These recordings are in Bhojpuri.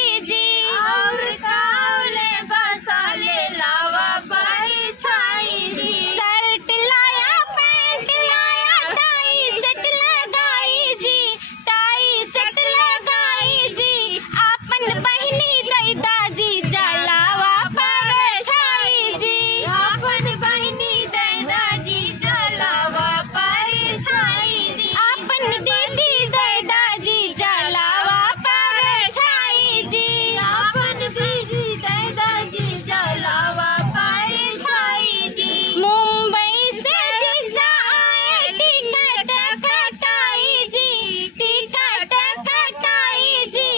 छाई जी और कावले बसाले लावा पर छाई जी। शर्ट लाया पैंट लाया टाई सेट लगाई जी टाई सेट लगाई जी आपन बहिनी दैदा जी जलावा पर छाई जी आपन बहिनी दैदा जी जलावा पर छाई जी आपन दीदी दैदा जी जलावा पर छाई जी आपन दीदी दैदा जी जलावा पर छाई जी। मुंबई से जीजा आए टिकट कटाई जी टिकट कटाई जी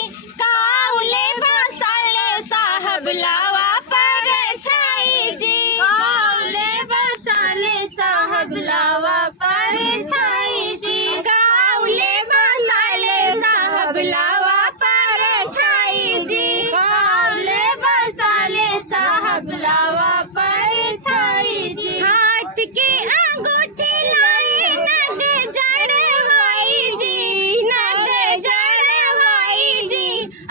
काउले बसाले साहब लावा पर छाई जी काउले बसाले साहब लावा पर छाई जी काउले बसाले साहब लावा पर छाई जी काउले बसाले साहब लावा पर छाई जी। हाथ की अंगूठी लाई नग जड़वाई जी नग जड़वाई जी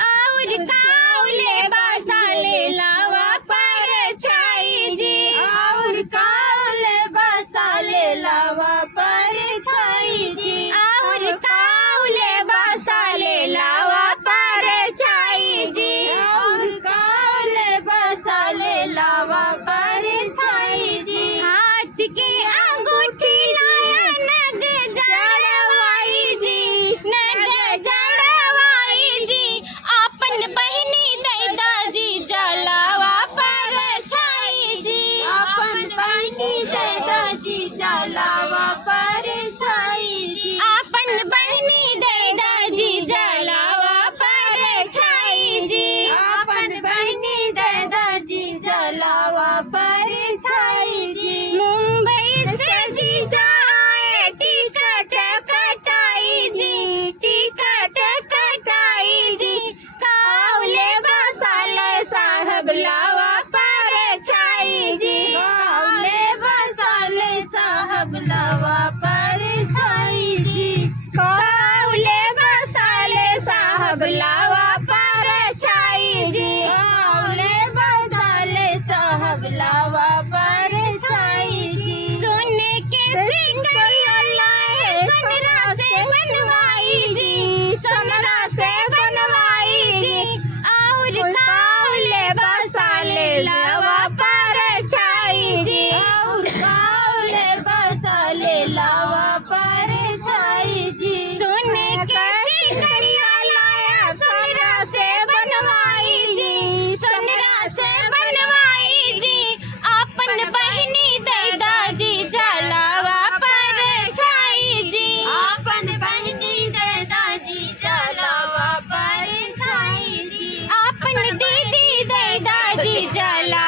और काउले बसाले लावा पर छाई जी और काउले बसाले लावा पर छाई जी और काउले बसाले लावा पर छाई जी और काउले बसाले लावा पर छाई जी। हाथ की अंगूठी लाया नग जड़वाई जी नग जड़वाई जी आपन बहिनी दैदा जी जलावा पर छाई जी आपन बहिनी दैदा जी जलावा पर छाई जी आपन बहिनी दैदा जी जलावा पर छाई जी आपन बहिनी दैदा जी जलावा पर छाई जी। मुंबई से जीजा आए टिकट कटाई जी टिकट कटाई जी काउले बसाले साहब लावा पर छाई जी काउले बसाले साहब लावा पर छाई जी काउले बसाले साहब लावा पर छाई जी काउले बसाले साहब लावा पर छाई जी। सोने के सिंगरिया लाए सोनरा से बनवाई जी सोनरा से बनवाई जी और काउले बसाले लावा पर छाई जी और काउले बसाले लावा पर छाई जी। सोने के सिंगरिया लाया सोनरा से बनवाई जी सोनरा से बनवाई जी आपन बहिनी दैदा जी जलावा पर छाई जी आपन बहिनी दैदा जी जलावा पर छाई जी आपन दीदी दैदा जी जला